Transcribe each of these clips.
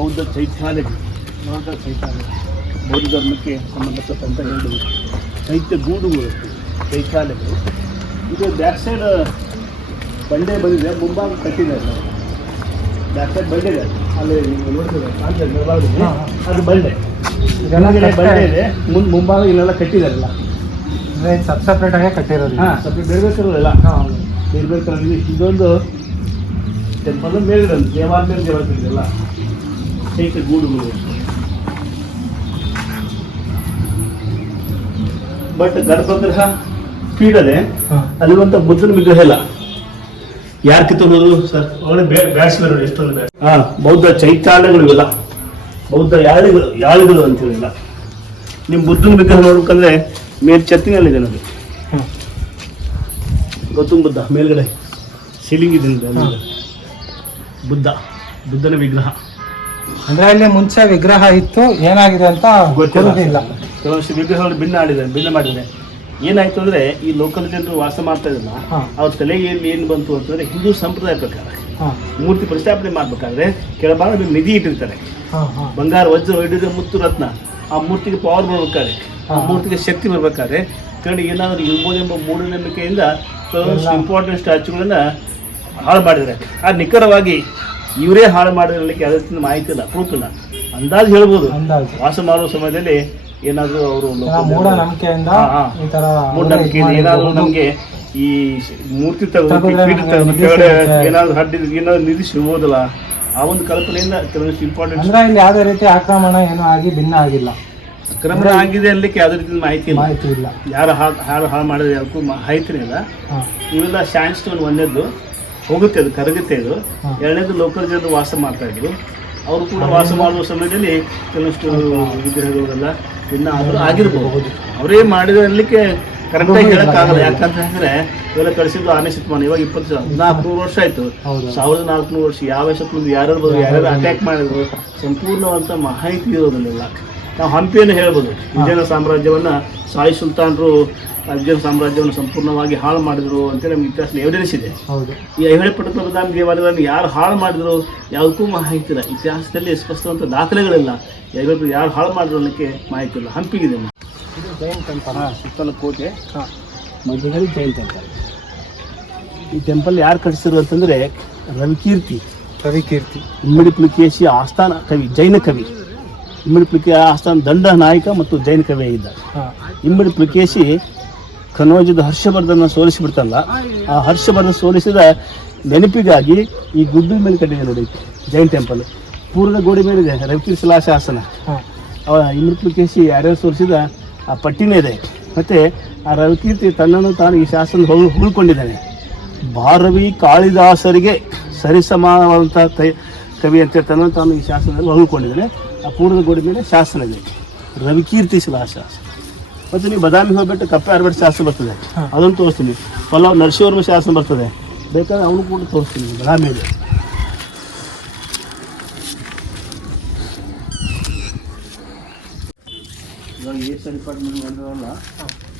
ಬೌದ್ಧ ಚೈತ್ಯಾಲಯಗಳು, ಬೌದ್ಧ ಧರ್ಮಕ್ಕೆ ಸಂಬಂಧಪಟ್ಟಂಥ ಎರಡು ಚೈತ್ಯ ಗೂಡುಗಳು, ಚೈತ್ಯಾಲಯಗಳು. ಇದು ಬ್ಯಾಕ್ ಸೈಡ್ ಬಂಡೆ ಬಂದಿದೆ, ಮುಂಭಾಗ ಕಟ್ಟಿದ್ದಾರೆ. ಬ್ಯಾಕ್ ಸೈಡ್ ಬಂಡೆ ಇದೆ, ಅಲ್ಲಿ ನೋಡ್ತಿದ್ದಾರೆ ಅದು ಬಂಡೆ. ಬಂಡೆ ಇದೆ, ಮುಂಭಾಗ ಇಲ್ಲೆಲ್ಲ ಕಟ್ಟಿದಾರಲ್ಲ, ಅಂದರೆ ಸಪ್ರೇಟಾಗೆ ಕಟ್ಟಿರೋದು. ಸಪ್ರೇಟ್ ಬೇರೆ ಬೇಕಿರೋಲ್ಲ, ಬೇರೆ ಬೇರೆ ಕಲರ್. ಇದೊಂದು ಟೆಂಪಲ್ ಮೇಲ್ಗಡೆ ದೇವಾಲ ಮೇಲೆ ದೇವಾಲ ಕಟ್ಟಿದೆಲ್ಲ ಚೈತ್ಯ ಗೂಡುಗಳು. ಬಟ್ ಗರ್ಭಗೃಹ ಪೀಡದೆ ಅಲ್ಲಿರುವಂಥ ಬುದ್ಧನ ವಿಗ್ರಹ ಇಲ್ಲ. ಯಾರು ಕಿತ್ತೋದು ಸರ್? ಒಳ್ಳೆ ಬ್ಯಾಡ್ಸ್ಮನ್ ನೋಡಿ, ಎಷ್ಟೊಂದು ಬ್ಯಾಟ್. ಬೌದ್ಧ ಚೈತ್ಯಾಲಯಗಳು ಇವೆಲ್ಲ, ಬೌದ್ಧ ಯಾಳಿಗಳು ಅಂತೇಳಿಲ್ಲ. ನಿಮ್ಮ ಬುದ್ಧನ ವಿಗ್ರಹ ನೋಡ್ಬೇಕಂದ್ರೆ ಮೇಲ್ ಛತ್ತಿನಲ್ಲಿದೆ ನೋಡಿ, ಗೌತಮ ಬುದ್ಧ ಮೇಲ್ಗಡೆ ಸೀಲಿಂಗ್ ಇದೆ. ಬುದ್ಧನ ವಿಗ್ರಹ ಅಂದ್ರೆ ಅಲ್ಲಿ ಮುಂಚೆ ವಿಗ್ರಹ ಇತ್ತು, ಏನಾಗಿದೆ ಅಂತ ಗೊತ್ತಿಲ್ಲ. ಕೆಲವಷ್ಟು ವಿಗ್ರಹಗಳು ಭಿನ್ನ ಮಾಡಿದೆ. ಏನಾಯ್ತು ಅಂದ್ರೆ ಈ ಲೋಕಲ್ ಜನರು ವಾಸ ಮಾಡ್ತಾ ಇದ್ರಲ್ಲ, ಅವ್ರ ತಲೆಗೆ ಏನು ಬಂತು ಅಂತಂದ್ರೆ ಹಿಂದೂ ಸಂಪ್ರದಾಯ ಪ್ರಕಾರ ಮೂರ್ತಿ ಪ್ರತಿಷ್ಠಾಪನೆ ಮಾಡ್ಬೇಕಾದ್ರೆ ಕೆಳಭಾಗ ನಿಧಿ ಇಟ್ಟಿರ್ತಾರೆ, ಬಂಗಾರ, ವಜ್ರ, ವೈಡೂರ್ಯ, ಮುತ್ತು, ರತ್ನ. ಆ ಮೂರ್ತಿಗೆ ಪವರ್ ಬರ್ಬೇಕಾದ್ರೆ, ಆ ಮೂರ್ತಿಗೆ ಶಕ್ತಿ ಬರ್ಬೇಕಾದ್ರೆ ಕಡೆ ಏನಾದರೂ ಇರ್ಬೋದೆಂಬ ಮೂಢನಂಬಿಕೆಯಿಂದ ಕೆಲವೊಂದು ಇಂಪಾರ್ಟೆಂಟ್ ಸ್ಟ್ಯಾಚ್ಯೂಗಳನ್ನ ಹಾಳು ಮಾಡಿದ್ದಾರೆ. ಆ ನಿಖರವಾಗಿ ಇವರೇ ಹಾಳು ಮಾಡಿರಲಿಕ್ಕೆ ಯಾವುದೇ ಮಾಹಿತಿ ಇಲ್ಲ, ಪ್ರೂಫ್ ಇಲ್ಲ. ಅಂದಾಜು ಹೇಳ್ಬೋದು, ವಾಸ ಮಾಡುವ ಸಮಯದಲ್ಲಿ ಏನಾದರೂ ಅವರು ಮೂಢನಂಬಿಕೆಯಿಂದ ಏನಾದರೂ ನಮಗೆ ಈ ಮೂರ್ತಿ ಕೆಳಗಡೆ ಏನಾದ್ರು ಏನಾದ್ರು ನಿಧಿ ಸಿಗ್ಬೋದಲ್ಲ, ಆ ಒಂದು ಕಲ್ಪನೆಯಿಂದ ಕೆಲವೊಂದು ಇಂಪಾರ್ಟೆಂಟ್. ಇಲ್ಲಿ ಯಾವುದೇ ರೀತಿ ಆಕ್ರಮಣ ಏನೂ ಆಗಿ ಭಿನ್ನ ಆಗಿಲ್ಲ, ಆಕ್ರಮಣ ಆಗಿದೆ ಅನ್ಲಿಕ್ಕೆ ಯಾವುದೇ ರೀತಿ ಮಾಹಿತಿ ಇಲ್ಲ. ಯಾರು ಹಾಳು ಮಾಡಿದ್ರೆ ಯಾಕೂ ಮಾಹಿತಿನೇ ಇಲ್ಲ. ಇವೆಲ್ಲ ಸ್ಯಾಂಡ್ ಸ್ಟೋನ್ ಒಂದೇದ್ದು ಹೋಗುತ್ತೆ, ಅದು ಕರಗುತ್ತೆ. ಇದು ಎರಡನೇದು ಲೋಕಲ್ ಜನರು ವಾಸ ಮಾಡ್ತಾ ಇದ್ರು, ಅವರು ಕೂಡ ವಾಸ ಮಾಡುವ ಸಮಯದಲ್ಲಿ ಕೆಲವಷ್ಟು ವಿಗ್ರಹಗಳೆಲ್ಲ ಭಿನ್ನ ಆದರೂ ಆಗಿರಬಹುದು. ಅವರೇ ಮಾಡಿದ್ರೆ ಅನ್ಲಿಕ್ಕೆ ಕರೆಕ್ಟಾಗಿ ಹೇಳೋಕ್ಕಾಗಲ್ಲ. ಯಾಕಂತ ಹೇಳಿದ್ರೆ ಇವೆಲ್ಲ ಕಳಿಸಿದ್ದು 6ನೇ ಶತಮಾನ, ಇವಾಗ 1400 ವರ್ಷ ಆಯಿತು. 1400 ವರ್ಷ ಯಾವ ಶತಮಾನದಲ್ಲಿ ಯಾರ್ಯಾರು ಅಟ್ಯಾಕ್ ಮಾಡಿದ್ರು ಸಂಪೂರ್ಣವಂತ ಮಾಹಿತಿ ಇರೋದಿಲ್ಲ. ನಾವು ಹಂಪಿಯನ್ನು ಹೇಳ್ಬೋದು, ವಿಜಯನಗರ ಸಾಮ್ರಾಜ್ಯವನ್ನು ಸಾಯಿ ಸುಲ್ತಾನರು ವಿಜಯನಗರ ಸಾಮ್ರಾಜ್ಯವನ್ನು ಸಂಪೂರ್ಣವಾಗಿ ಹಾಳು ಮಾಡಿದ್ರು ಅಂತೇಳಿ ನಮ್ಗೆ ಇತಿಹಾಸದಲ್ಲಿ ಎವಿಡೆನ್ಸ್ ಇದೆ. ಈ ಐಹೊಳೆ ಪಟ್ಟಣದ ದೇವಾಲಯಗಳನ್ನು ಯಾರು ಹಾಳು ಮಾಡಿದ್ರು ಯಾವುದಕ್ಕೂ ಮಾಹಿತಿ ಇಲ್ಲ. ಇತಿಹಾಸದಲ್ಲಿ ಸ್ಪಷ್ಟವಂತ ದಾಖಲೆಗಳಿಲ್ಲ. ಯಾರು ಹಾಳು ಮಾಡಿದ್ರು ಅನ್ನೋಕ್ಕೆ ಮಾಹಿತಿ ಇಲ್ಲ. ಹಂಪಿಗಿದೆ ಇದು ಜೈನ್ ಟೆಂಪಲ್, ಸುತ್ತಲ ಕೋಟೆ, ಮಧ್ಯದಲ್ಲಿ ಜೈನ್ ಟೆಂಪಲ್. ಈ ಟೆಂಪಲ್ ಯಾರು ಕಟ್ಟಿಸಿದ್ರು ಅಂತಂದರೆ ರವಿಕೀರ್ತಿ ಇಮ್ಮಡಿ ಪುಲಿಕೇಶಿ ಆಸ್ಥಾನ ಕವಿ, ಜೈನ ಕವಿ. ಇಮ್ಮಡಿ ಪುಲಿಕೆ ಆಸ್ಥಾನ ದಂಡ ನಾಯಕ ಮತ್ತು ಜೈನ ಕವಿ ಆಗಿದ್ದ. ಇಮ್ಮಡಿ ಪುಲಿಕೇಶಿ ಕನೋಜದ ಹರ್ಷವರ್ಧನ ಸೋಲಿಸಿಬಿಡ್ತಲ್ಲ, ಆ ಹರ್ಷವರ್ಧನ ಸೋಲಿಸಿದ ನೆನಪಿಗಾಗಿ ಈ ಗುಡ್ಡ ಮೇಲೆ ಕಟ್ಟಿದೆ ನೋಡಿ ಜೈನ್ ಟೆಂಪಲ್. ಪೂರ್ಣ ಗೋಡೆ ಮೇಲಿದೆ ರವಿಕೀರ್ತಿ ಶಿಲಾಶಾಸನ. ಇಮ್ಮಡಿ ಪುಲಿಕೇಶಿ ಯಾರ್ಯಾರು ಸೋಲಿಸಿದ ಆ ಪಟ್ಟಿನೇ ಇದೆ. ಮತ್ತು ಆ ರವಿಕೀರ್ತಿ ತನ್ನನ್ನು ತಾನು ಈ ಶಾಸನ ಉಳ್ಕೊಂಡಿದ್ದಾನೆ. ಭಾರವಿ ಕಾಳಿದಾಸರಿಗೆ ಸರಿಸಮಾನವಾದಂಥ ಕವಿ ಅಂತ ತನ್ನನ್ನು ತಾನು ಈ ಶಾಸನದಲ್ಲಿ ಹೊಳ್ಕೊಂಡಿದ್ದಾನೆ. ಆ ಪೂರ್ಣದ ಗೋಡೆ ಮೇಲೆ ಶಾಸನ ಇದೆ, ರವಿಕೀರ್ತಿ ಶಿಲಾಶಾಸನ. ಮತ್ತು ನೀವು ಬದಾಮಿ ಹೋಗ್ಬಿಟ್ಟು ಕಪ್ಪೆ ಆರ್ಬೇಟ್ ಶಾಸನ ಬರ್ತದೆ, ಅದನ್ನು ತೋರಿಸ್ತೀನಿ. ಪಲ್ಲವ ನರಸಿಂಹವರ್ಮ ಶಾಸನ ಬರ್ತದೆ, ಬೇಕಾದ್ರೆ ಅವನು ಕೂಡ ತೋರಿಸ್ತೀನಿ ಬದಾಮಿಯಲ್ಲಿ. ಇವಾಗ ಎಸ್ ಡಿಪಾರ್ಟ್ಮೆಂಟ್ ಮಾಡಿದ್ರಲ್ಲ,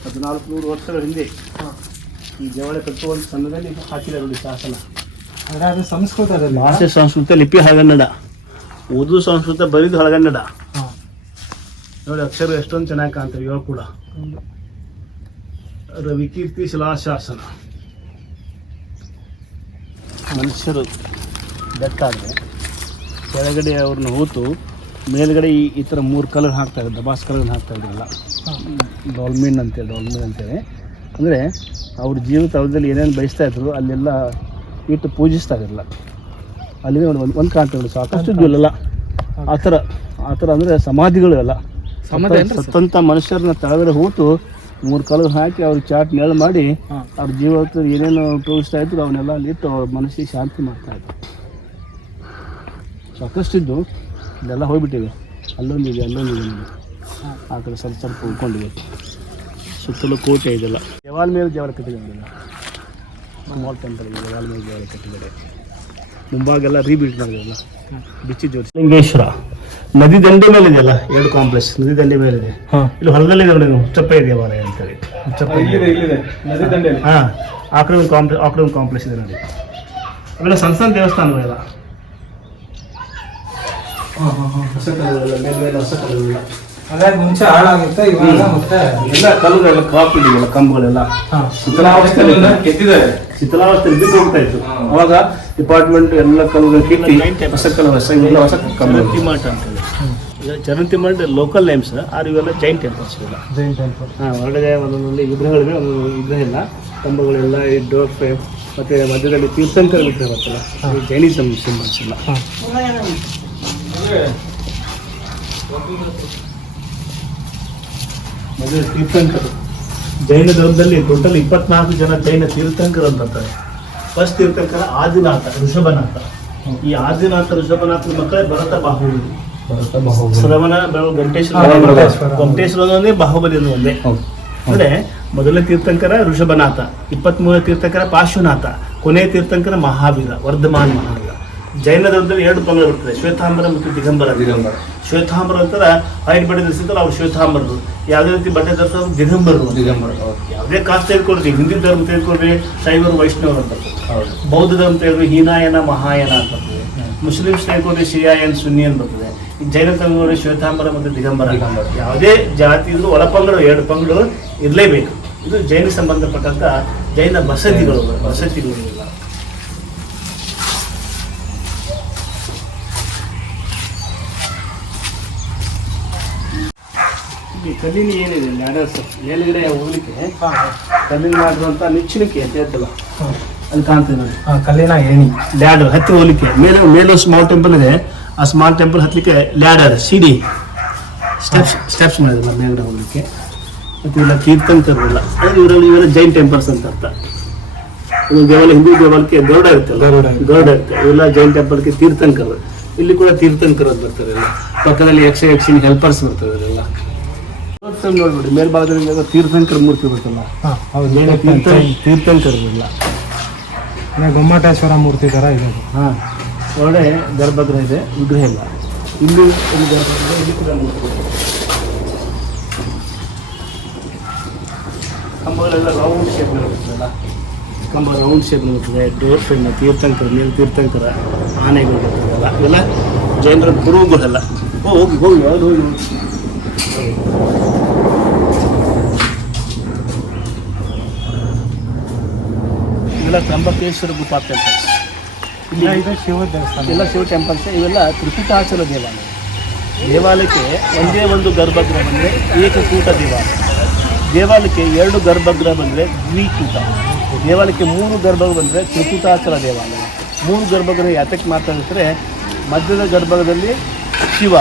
1400 ವರ್ಷಗಳ ಹಿಂದೆ ಈ ದೇವಾಲಯ ಕಟ್ಟುವಂಥ ಸಮಯದಲ್ಲಿ ಹಾಕಿದ್ದಾರೆ ನೋಡಿ ಶಾಸನ. ಅಂದರೆ ಅದು ಸಂಸ್ಕೃತದಲ್ಲಿ, ಭಾಷೆ ಸಂಸ್ಕೃತ, ಲಿಪಿ ಹಳಗನ್ನಡ, ಓದು ಸಂಸ್ಕೃತ, ಬರಿದು ಹಳಗನ್ನಡ ನೋಡಿ. ಅಕ್ಷರ ಎಷ್ಟೊಂದು ಚೆನ್ನಾಗಿ ಕಾಣ್ತವೆ ಇವಾಗ ಕೂಡ. ರವಿಕೀರ್ತಿ ಶಿಲಾಶಾಸನ. ಮನುಷ್ಯರು ಬೆಟ್ಟ ಆದರೆ ಕೆಳಗಡೆ ಅವ್ರನ್ನ ಹೂತು ಮೇಲ್ಗಡೆ ಈ ಥರ 3 ಕಲರ್ ಹಾಕ್ತಾರೆ, ದಬಾಸ್ ಕಲರ್ ಹಾಕ್ತಾ ಇದ್ರಲ್ಲ, ಡಾಲ್ಮಿನ್ ಅಂತೇಳಿ. ಅಂದರೆ ಅವ್ರ ಜೀವಿತ ಅವಧಿಯಲ್ಲಿ ಏನೇನು ಬಯಸ್ತಾ ಇದ್ರು ಅಲ್ಲೆಲ್ಲ ಇಟ್ಟು ಪೂಜಿಸ್ತಾ ಇರಲಿಲ್ಲ. ಅಲ್ಲಿ ಒಂದು ಕಾಣ್ತೇವೆ ಸಾಕಷ್ಟು ಇದ್ವಿಲ್ಲ ಆ ಥರ ಅಂದರೆ ಸಮಾಧಿಗಳು ಎಲ್ಲ ಸತ್ತಂಥ ಮನುಷ್ಯರನ್ನ ತೆಳಗಡೆ ಹೂತು 3 ಕಲರ್ ಹಾಕಿ ಅವ್ರಿಗೆ ಚಾಟ್ ನೆರಳು ಮಾಡಿ ಅವ್ರ ಜೀವನ ಏನೇನು ಉಪಯೋಗಿಸ್ತಾ ಇದ್ರು ಅವನ್ನೆಲ್ಲ ಅಲ್ಲಿಟ್ಟು ಅವ್ರ ಮನಸ್ಸಿಗೆ ಶಾಂತಿ ಮಾಡ್ತಾಯಿದ್ರು. ಸಾಕಷ್ಟಿದ್ದು ಇಲ್ಲೆಲ್ಲ ಹೋಗ್ಬಿಟ್ಟಿವೆ. ಅಲ್ಲೊಂದಿದೆ ಆ ಕಡೆ ಸ್ವಲ್ಪ ಉಳ್ಕೊಂಡಿವೆ. ಸುತ್ತಲೂ ಕೋಟೆ ಇದೆಲ್ಲ. ದೇವಾಲ ಮೇಲೆ ದೇವಾಲ ಕಟ್ಟಿದ್ದಾರೆ, ಸ್ಮಾಲ್ ಟೆಂಪಲ್ ಇದೆ, ದೇವಾಲ ಮೇಲೆ ದೇವಾಲ ಕಟ್ಟಿದ್ದಾರೆ. ಮುಂಭಾಗೆಲ್ಲ ರೀಬಿಲ್ಡ್ ಮಾಡಿದೆಲ್ಲ, ಬಿಚ್ಚಿ ಜೋಡಿಸಿ. ಲಿಂಗೇಶ್ವರ ನದಿ ದಂಡೆ ಮೇಲೆ ಇದೆಯಲ್ಲ, 2 ಕಾಂಪ್ಲೆಕ್ಸ್ ನದಿ ದಂಡೆ ಮೇಲೆ ಇದೆ. ಇಲ್ಲಿ ಹೊಲದಲ್ಲಿ ಇದೆ ನೋಡಿ, ಹುಚ್ಚಪ್ಪಯ್ಯ ದೇವಾಲಯ ಅಂತೇಳಿ. ಹಾಂ, ಆ ಕಡೆ ಒಂದು ಕಾಂಪ್ಲೆಕ್ಸ್ ಇದೆ ನೋಡಿ. ಅವೆಲ್ಲ ಸಣ್ಣ ದೇವಸ್ಥಾನಗಳೆಲ್ಲ. ಹೊಸ ಕಲ್ಲುಗಳೆಲ್ಲ ಮೇಲೆ ಹೊಸ ಕಲ್ಲುಗಳೆಲ್ಲ ಅಂದ್ರೆ ಮುಂಚೆ ಹಾಳಾಗಿತ್ತು, ಇವಾಗ ಮತ್ತೆ ಎಲ್ಲ ಕಲ್ಲುಗಳೆಲ್ಲ ಕ್ರಾಪ್ ಇದೆಯಲ್ಲ, ಕಂಬಗಳೆಲ್ಲ ಶಿಥಿಲಾವಸ್ಥೆಯಲ್ಲಿ ಕೆತ್ತಿದ್ದಾರೆ, ಶಿಥಿಲಾವಸ್ಥೆಯಲ್ಲಿ ಬಿದ್ದು ಹೋಗ್ತಾ ಇತ್ತು. ಅವಾಗ ಡಿಪಾರ್ಟ್ಮೆಂಟ್ ಎಲ್ಲ ಕಲ್ಲುಗಳು ಕಿತ್ತಿ ಹೊಸ ಕಲ್ಲು ಹೊಸ ಚರಂತಿ ಮಠ ಅಂತೇಳಿ. ಚರಂತಿ ಮಠ ಲೋಕಲ್ ನೇಮ್ಸ್ ಆರ್ ಇವೆಲ್ಲ ಜೈನ್ ಟೆಂಪಲ್ಸ್ ಇವೆಲ್ಲ. ಜೈನ್ ಟೆಂಪಲ್. ಹೊರಗಡೆ ಒಂದೊಂದಲ್ಲಿ ವಿಗ್ರಹಗಳಿವೆ, ಒಂದೊಂದು ವಿಗ್ರಹ ಇಲ್ಲ, ಕಂಬಗಳೆಲ್ಲ ಈ ಡೋರ್ ಫ್ರೇಮ್ ಮತ್ತೆ ಮಧ್ಯದಲ್ಲಿ ತೀರ್ಥಂಕರ ವಿಗ್ರಹ ಬರ್ತಲ್ಲ, ಜೈನಿಸಮ್ ಸಿಂಬಲ್ಸ್ ಎಲ್ಲ. ಮದುವೆ ತೀರ್ಥಂಕರು ಜೈನ ಧರ್ಮದಲ್ಲಿ ಟೋಟಲ್ 24 ಜನ ಜೈನ ತೀರ್ಥಂಕರು ಅಂತ ಬರ್ತಾರೆ. ಫಸ್ಟ್ ತೀರ್ಥಂಕರ ಆದಿನಾಥ ಋಷಭನಾಥ. ಈ ಆದಿನಾಥ ಋಷಭನಾಥನ ಮಕ್ಕಳೇ ಭರತ ಬಾಹುಬಲಿ, ಶ್ರವಣ ಗಂಟೇಶ್ವರ ಒಂದೇ, ಬಾಹುಬಲಿ ಒಂದೇ. ಅಂದ್ರೆ ಮೊದಲನೇ ತೀರ್ಥಂಕರ ಋಷಭನಾಥ, 23ನೇ ತೀರ್ಥಂಕರ ಪಾರ್ಶ್ವನಾಥ, ಕೊನೆಯ ತೀರ್ಥಂಕರ ಮಹಾವೀರ, ವರ್ಧಮಾನ್ ಮಹಾವೀರ. ಜೈನ ಧರ್ಮದಲ್ಲಿ 2 ಪಂಗಡ ಬರ್ತದೆ, ಶ್ವೇತಾಂಬರ ಮತ್ತು ದಿಗಂಬರ. ಶ್ವೇತಾಂಬರ ಅಂತಾರ ಹೈಟ್ ಬಟ್ಟೆ ಧರಿಸಿರ್ತಾರೆ ಅವ್ರು ಶ್ವೇತಾಂಬರರು, ಯಾವುದೇ ರೀತಿ ಬಟ್ಟೆ ಧರಿಸೋರು ದಿಗಂಬರರು. ಯಾವುದೇ ಕಾಸ್ಟ್ ತೆಗೆದುಕೊಳ್ರಿ, ಹಿಂದೂ ಧರ್ಮ ತೆಗೆದುಕೊಳ್ರಿ ಶೈವರು ವೈಷ್ಣವರು ಅಂತ ಬರ್ತದೆ, ಬೌದ್ಧ ಧರ್ಮ ತೆಗೆದು ಹೀನಾಯನ ಮಹಾಯನ ಅಂತ ಬರ್ತದೆ, ಮುಸ್ಲಿಮ್ಸ್ ತೆಗೆದುಕೊಳ್ರಿ ಶಿಯಾಯನ್ ಸುನ್ನಿಯನ್ ಬರ್ತದೆ. ಈ ಜೈನ ಧರ್ಮದಲ್ಲಿ ಶ್ವೇತಾಂಬರ ಮತ್ತು ದಿಗಂಬರ. ಯಾವುದೇ ಜಾತಿ ಇದ್ರು ಒಳಪಂಗಡ 2 ಪಂಗಡಗಳು ಇರಲೇಬೇಕು. ಇದು ಜೈನ ಸಂಬಂಧಪಟ್ಟಂತ ಜೈನ ಬಸದಿಗಳು ಇಲ್ಲ. ಈ ಕಲ್ಲಿನ ಏನಿದೆ ಲ್ಯಾಡರ್ಸ್ ಮೇಲ್ಗಡೆ ಹೋಗ್ಲಿಕ್ಕೆ ಕಲ್ಲಿನ ಮಾಡಿರುವಂತ ನಿಚ್ಚಣಿಕೆ ಅಂತ ಹೇಳ್ತಲ್ಲ, ಅಲ್ಲಿ ಕಾಣ್ತದೆ ನೋಡಿ, ಕಲ್ಲಿನ ಏಣಿ ಲ್ಯಾಡರ್ ಹತ್ತಿ ಹೋಗ್ಲಿಕ್ಕೆ. ಮೇಲೆ ಸ್ಮಾಲ್ ಟೆಂಪಲ್ ಇದೆ, ಆ ಸ್ಮಾಲ್ ಟೆಂಪಲ್ ಹತ್ತಲಿಕ್ಕೆ ಲ್ಯಾಡರ್ ಸಿಡಿ ಸ್ಟೆಪ್ಸ್ ಮಾಡಿದ್ರು ಮೇಲ್ಗಡೆ ಹೋಗ್ಲಿಕ್ಕೆ. ಮತ್ತು ಇಲ್ಲ ತೀರ್ಥಂಕರಲ್ಲ, ಇವೆಲ್ಲ ಜೈನ್ ಟೆಂಪಲ್ಸ್ ಅಂತ ಅರ್ಥ. ಒಂದು ದೇವಾಲಯ, ಹಿಂದೂ ದೇವಾಲಯಕ್ಕೆ ಗರುಡ ಇರುತ್ತಲ್ಲ, ಗರುಡ ಇರುತ್ತೆ, ಇವೆಲ್ಲ ಜೈನ್ ಟೆಂಪಲ್ಗೆ ತೀರ್ಥಂಕರು. ಇಲ್ಲಿ ಕೂಡ ತೀರ್ಥಂಕರ ಅಂತ ಬರ್ತಾರೆ ಎಲ್ಲ. ಪಕ್ಕದಲ್ಲಿ ಯಕ್ಷಿಣಿ ಹೆಲ್ಪರ್ಸ್ ಬರ್ತದೆ ಎಲ್ಲ. ನೋಡ್ಬಿಡಿ ಮೇಲ್ಭಾಗದಲ್ಲಿ ತೀರ್ಥಂಕರ ಮೂರ್ತಿ ಬರ್ತಲ್ಲ, ತೀರ್ಥಂಕರಲ್ಲ, ಗೊಮ್ಮಟೇಶ್ವರ ಮೂರ್ತಿ ತರ ಇದೆ. ಒಳ್ಳೆ ಗರ್ಭಗೃಹ ಇದೆ, ವಿಗ್ರಹ ಇಲ್ಲ. ಇಲ್ಲಿ ಒಂದು ಗರ್ಭಗೃಹ, ಇಲ್ಲಿ ಕೂಡ ಮೂರ್ತಿ. ಕಂಬಗಳೆಲ್ಲ ರೌಂಡ್ ಶೇಪ್ ಬರ್ತದಲ್ಲ, ಕಂಬ ರೌಂಡ್ ಶೇಪ್ ಬರ್ತದೆ. ಡೋರ್ ಫ್ರೇಮ್ ತೀರ್ಥಂಕರ, ಮೇಲೆ ತೀರ್ಥಂಕರ ಆನೆಗಳು ಬರ್ತದಲ್ಲ, ಇವೆಲ್ಲ ಜೈನರ ಗುರುಗಳೆಲ್ಲ. ಹೋಗಿ ಹೋಗಿ ಅದು ಹೋಗಿ ಇವೆಲ್ಲ ತ್ರಂಬಕೇಶ್ವರ ಗುಫಾ ಟೆಂಪಲ್ಸ್. ಇದು ಶಿವ ದೇವಸ್ಥಾನ, ಎಲ್ಲ ಶಿವ ಟೆಂಪಲ್ಸ್. ಇವೆಲ್ಲ ತ್ರಿಕೂಟಾಚಲ ದೇವಾಲಯ. ದೇವಾಲಯಕ್ಕೆ ಒಂದೇ ಒಂದು ಗರ್ಭಗೃಹ ಬಂದರೆ ಏಕಕೂಟ ದೇವಾಲಯ. ದೇವಾಲಯಕ್ಕೆ 2 ಗರ್ಭಗೃಹ ಬಂದರೆ ದ್ವಿಕೂಟ. ದೇವಾಲಯಕ್ಕೆ 3 ಗರ್ಭಗೃಹ ಬಂದರೆ ತ್ರಿಕೂಟಾಚಲ ದೇವಾಲಯ. 3 ಗರ್ಭಗೃಹ ಯಾತಕ್ಕೆ ಮಾತಾಡಿದ್ರೆ, ಮಧ್ಯದ ಗರ್ಭಗೃಹದಲ್ಲಿ ಶಿವ,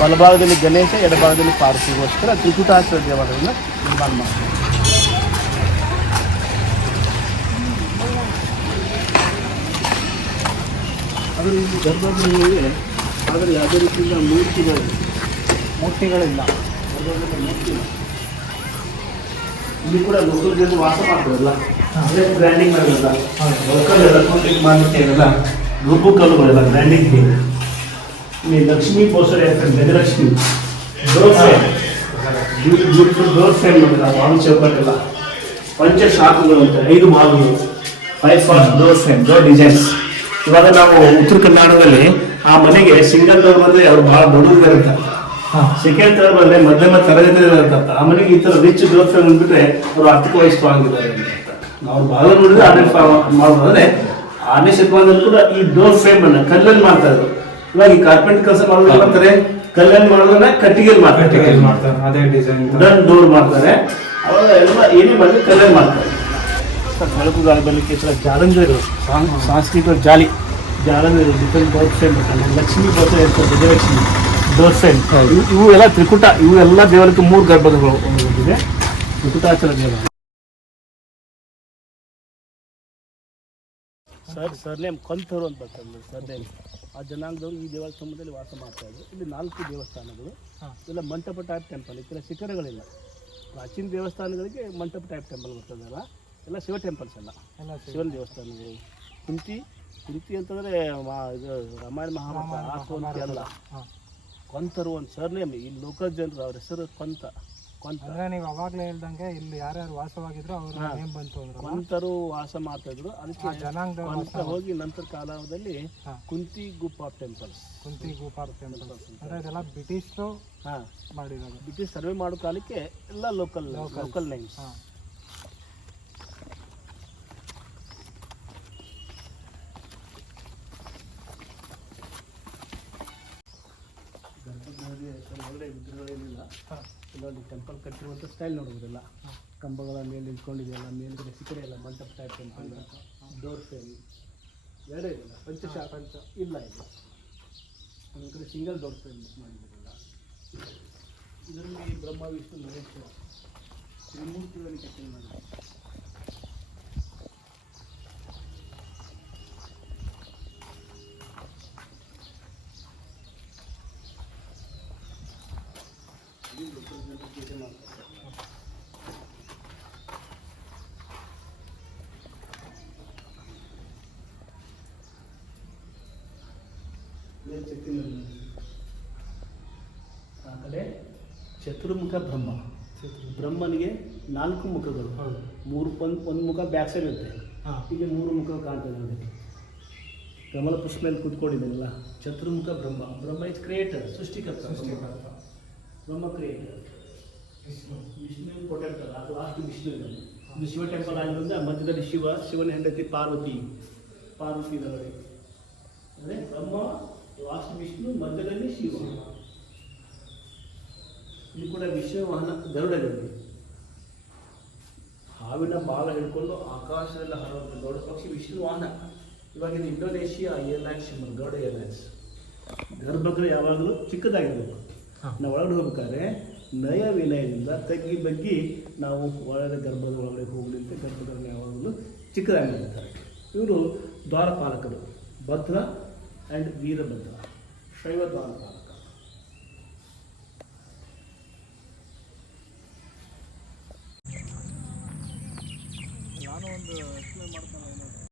ಬಲಭಾಗದಲ್ಲಿ ಗಣೇಶ, ಎಡಭಾಗದಲ್ಲಿ ಪಾರ್ವತಿಗೋಸ್ಕರ ತ್ರಿಕೂಟಾಚಲ ದೇವಾಲಯವನ್ನು ನಿರ್ಮಾಣ ಮಾಡ್ತಾರೆ. ಆದರೆ ಇಲ್ಲಿ ಗರ್ಭಗೃಹಗಳಿವೆ, ಆದರೆ ಯಾವುದೇ ರೀತಿಯಿಂದ ಮೂರ್ತಿಗಳಿಲ್ಲ. ಗರ್ಭಗೃಹದಲ್ಲಿ ಮೂರ್ತಿ ಇಲ್ಲ. ಇಲ್ಲಿ ಕೂಡ ಲೋಕಲ್ ಜನರು ವಾಸ ಮಾಡ್ತಾರಲ್ಲ, ಅದೇ ಗ್ರ್ಯಾಂಡಿಂಗ್ ಮಾಡಿರಲ್ಲ, ಲೋಕಲ್ ಎಲ್ಲ ಮಾಡಲಿಕ್ಕೆ ಇರಲ್ಲ, ರುಬ್ಬು ಕಲ್ಲುಗಳೆಲ್ಲ ಗ್ರ್ಯಾಂಡಿಂಗ್. ಇಲ್ಲಿ ಲಕ್ಷ್ಮೀ ಪೋಸರೆ ಅಂತ Gajalakshmi door frame, door frame ನೋಡಿಲ್ಲ, ಬಾಗಿಲು ಚೌಕಟ್ಟೆಲ್ಲ ಪಂಚಶಾಖಗಳು ಅಂತ 5 ಬಾಗಿಲು, 5 fast door frame, door designs. ಇವಾಗ ನಾವು ಉತ್ತರ ಕರ್ನಾಟಕದಲ್ಲಿ ಆ ಮನೆಗೆ ಸಿಂಗಲ್ ಡೋರ್ ಬಂದರೆ ಅವ್ರು ಭಾಳ ಬಡವರು ಇರ್ತಾರೆ, ಸೆಕೆಂಡ್ ಥರ್ಡ್ ಬಂದರೆ ಮಧ್ಯಮ ತರಗತಿ ಇರ್ತಾರೆ. ಆ ಮನೆಗೆ ಈ ಥರ ರಿಚ್ ಡೋರ್ ಫ್ರೇಮ್ ಬಂದ್ಬಿಟ್ರೆ ಅವರು ಆರ್ಥಿಕವಾಗಿ ಸ್ಟ್ರಾಂಗ್ ಇದ್ದಾರೆ ಅಂತ. ನಾವು ಭಾಳ ನೋಡಿದ್ರೆ ಮಾಡೋದಾದ್ರೆ 6ನೇ ಶತಮಾನದಲ್ಲಿ ಕೂಡ ಈ ಡೋರ್ ಫ್ರೇಮ್ ಅನ್ನ ಕಲ್ಲಲ್ಲಿ ಮಾಡ್ತಾ ಇದ್ರು. ಇವಾಗ ಈ ಕಾರ್ಪೆಂಟ್ ಕೆಲಸ ಮಾಡೋದು ಮಾಡ್ತಾರೆ, ಕಲ್ಲಲ್ಲಿ ಮಾಡೋದನ್ನ ಕಟ್ಟಿಗೆಯಲ್ಲಿ ಮಾಡ್ತಾರೆ, ಅದೇ ಡಿಸೈನ್ ಡೋರ್ ಮಾಡ್ತಾರೆ. ಅವಾಗ ಎಲ್ಲ ಏನೇ ಮಾಡಿದ್ರೆ ಕಲ್ಲಲ್ಲಿ ಮಾಡ್ತಾರೆ. ಬೆಳಕು ಗಾಳಿ ಬರಲಿಕ್ಕೆ ಜಾಲಂಧರಿಗಳು, ಸಾಂಸ್ಕೃತಿಕ ಜಾಲಂಧರಿ ಡಿಫ್ರೆಂಟ್ ಡೋರ್ ಫ್ರೇಮ್, ಲಕ್ಷ್ಮೀ ಬೋಸೆ ಇರ್ತಾರೆ, ಗಜಲಕ್ಷ್ಮಿ ಡೋರ್ ಫ್ರೇಮ್. ಇವು ಎಲ್ಲ ತ್ರಿಕೂಟ, ಇವು ಎಲ್ಲ ದೇವಾಲಯಕ್ಕೆ 3 ಗರ್ಭಗೃಹಗಳು ಹೊಂದಿದೆ. ತ್ರಿಕೂಟಾಚಲ ದೇವಾಲಯ. ಸರ್ನೇಮ್ ಕೊಂತರು ಅಂತ ಬರ್ತದೆ ಸರ್ನೇಮ್. ಆ ಜನಾಂಗದವರು ಈ ದೇವಾಲಯ ಸಂಬಂಧದಲ್ಲಿ ವಾಸ ಮಾಡ್ತಾ ಇದ್ರು. ಇಲ್ಲಿ 4 ದೇವಸ್ಥಾನಗಳು, ಇಲ್ಲ ಮಂಟಪ ಟೈಪ್ ಟೆಂಪಲ್. ಈ ಕಡೆ ಶಿಖರಗಳಿಲ್ಲ. ಪ್ರಾಚೀನ ದೇವಸ್ಥಾನಗಳಿಗೆ ಮಂಟಪ ಟೈಪ್ ಟೆಂಪಲ್ ಬರ್ತದಲ್ಲ, ಎಲ್ಲ ಶಿವ ಟೆಂಪಲ್ಸ್ ಎಲ್ಲ ಶಿವನ ದೇವಸ್ಥಾನಗಳು. ಕುಂತಿ ಅಂತಂದರೆ ಇದು ರಾಮಾಯಣ ಮಹಾಭಾರತ ಆ ಕುಂತಿ ಅಲ್ಲ, ಕೊಂತರು ಒಂದು ಸರ್ನೇಮ್. ಈ ಲೋಕಲ್ ಜನರು ಅವ್ರ ಹೆಸರು ಅಂದ್ರೆ ನೀವು ಅವಾಗ್ಲೇ ಹೇಳ್ದಂಗೆ ಇಲ್ಲಿ ಯಾರ್ಯಾರು ವಾಸವಾಗಿದ್ರು ಅವ್ರ ನೇಮ್ ಬಂತು ಅಂದ್ರೆ ಕೊಂತರು ವಾಸ ಮಾಡ್ತಾಯಿದ್ರು. ಅದಕ್ಕೆ ಜನಾಂಗ ಹೋಗಿ ನಂತರ ಕಾಲದಲ್ಲಿ ಕುಂತಿ ಗುಫಾ ಟೆಂಪಲ್ಸ್ ಅಂದ್ರೆ ಇದೆಲ್ಲ ಬ್ರಿಟಿಷರು ಮಾಡಿರೋದು. ಬ್ರಿಟಿಷ್ ಸರ್ವೆ ಮಾಡೋ ಕಾಲಕ್ಕೆ ಎಲ್ಲ ಲೋಕಲ್ ನೇಮ್ಸ್. ಒಳ್ಳೆ ವಿಗ್ರಹಗಳೇನಿಲ್ಲ, ಇಲ್ಲೊಂದು ಟೆಂಪಲ್ ಕಟ್ಟಿರುವಂಥ ಸ್ಟೈಲ್ ನೋಡುವುದಿಲ್ಲ. ಕಂಬಗಳ ಮೇಲೆ ನಿಂತ್ಕೊಂಡಿದೆಯಲ್ಲ, ಮೇಲ್ಗಡೆ ಸಿಕ್ಕಡೆ ಎಲ್ಲ ಮಂಟಪ ಟೈಪ್ ಟೆಂಪಲ್, ಡೋರ್ ಫ್ರೇಮ್ ಎರಡೇ ಇಲ್ಲ, ಪಂಚ ಇಲ್ಲ. ಇದು ಒಂದು ಕಡೆ ಸಿಂಗಲ್ ಡೋರ್ ಫ್ರೇಮ್ ಮಾಡಿದ್ದೀರಲ್ಲ. ಇದರಲ್ಲಿ ಬ್ರಹ್ಮ ವಿಷ್ಣು ಮಹೇಶ್ವರ ತ್ರಿಮೂರ್ತಿಗಳನ್ನು ಕೆತ್ತನೆ ಮಾಡಿದ್ದಾರೆ. ಆ ಕಡೆ ಚತುರ್ಮುಖ ಬ್ರಹ್ಮ, ಬ್ರಹ್ಮನಿಗೆ 4 ಮುಖಗಳು, ಒಂದು ಮುಖ ಬ್ಯಾಕ್ ಸೈಡ್ ಇರುತ್ತೆ, ಇಲ್ಲಿ 3 ಮುಖ ಕಾಣ್ತದೆ ನೋಡಿ. ಕಮಲ ಪುಷ್ಪ ಮೇಲೆ ಕೂತ್ಕೊಂಡಿದ್ದಾನಲ್ಲ, ಚತುರ್ಮುಖ ಬ್ರಹ್ಮ. ಬ್ರಹ್ಮ ಇಸ್ ಕ್ರಿಯೇಟರ್, ಸೃಷ್ಟಿಕರ್ತ. ಬ್ರಹ್ಮ ಕ್ರಿಯೇಟರ್, ವಿಷ್ಣು ಪ್ರೊಟೆಕ್ಟರ್. ಅದು ಲಾಸ್ಟ್ ವಿಷ್ಣು ಇದ್ದಾನೆ. ಇದು ಶಿವ ಟೆಂಪಲ್ ಆಗಿರೋದ್ರಿಂದ ಮಧ್ಯದಲ್ಲಿ ಶಿವನ ಹೆಂಡತಿ ಪಾರ್ವತಿ ಇದ್ದಾಳೆ. ಅಂದರೆ ಬ್ರಹ್ಮ ಲಾಸ್ಟ್ ವಿಷ್ಣು, ಮಧ್ಯದಲ್ಲಿ ಶಿವ. ಇಲ್ಲಿ ಕೂಡ ವಿಶ್ವವಾಹನ ಗರುಡಗಂಗೆ, ಹಾವಿನ ಬಾಲ ಹಿಡ್ಕೊಂಡು ಆಕಾಶದಲ್ಲಿ ಹಾರುವಂಥ ಗರುಡ ಪಕ್ಷಿ ವಿಷ್ಣು ವಾಹನ. ಇವಾಗಿನ ಇಂಡೋನೇಷಿಯಾ ಏರ್ಲೈನ್ಸ್ ಗರುಡ ಏರ್ಲೈನ್ಸ್. ಗರ್ಭಗೃಹ ಯಾವಾಗಲೂ ಚಿಕ್ಕದಾಗಿರ್ಬೇಕು. ನಾವು ಒಳಗಡೆ ಹೋಗ್ಬೇಕಾದ್ರೆ ನಯ ವಿನಯದಿಂದ ತಗ್ಗಿ ಬಗ್ಗಿ ನಾವು ಒಳಗಡೆ ಗರ್ಭದ ಒಳಗಡೆ ಹೋಗಲಿಂತ ಗರ್ಭಗೃಹ ಯಾವಾಗಲೂ ಚಿಕ್ಕದಾಗಿರ್ತಾರೆ. ಇವರು ದ್ವಾರಪಾಲಕರು, ಭದ್ರ ಆ್ಯಂಡ್ ವೀರಭದ್ರ, ಶೈವ ದ್ವಾರಪಾಲಕ. ನಾನು ಒಂದು ಎಕ್ಸ್ಪ್ಲೇನ್ ಮಾಡ್ತಾನೆ.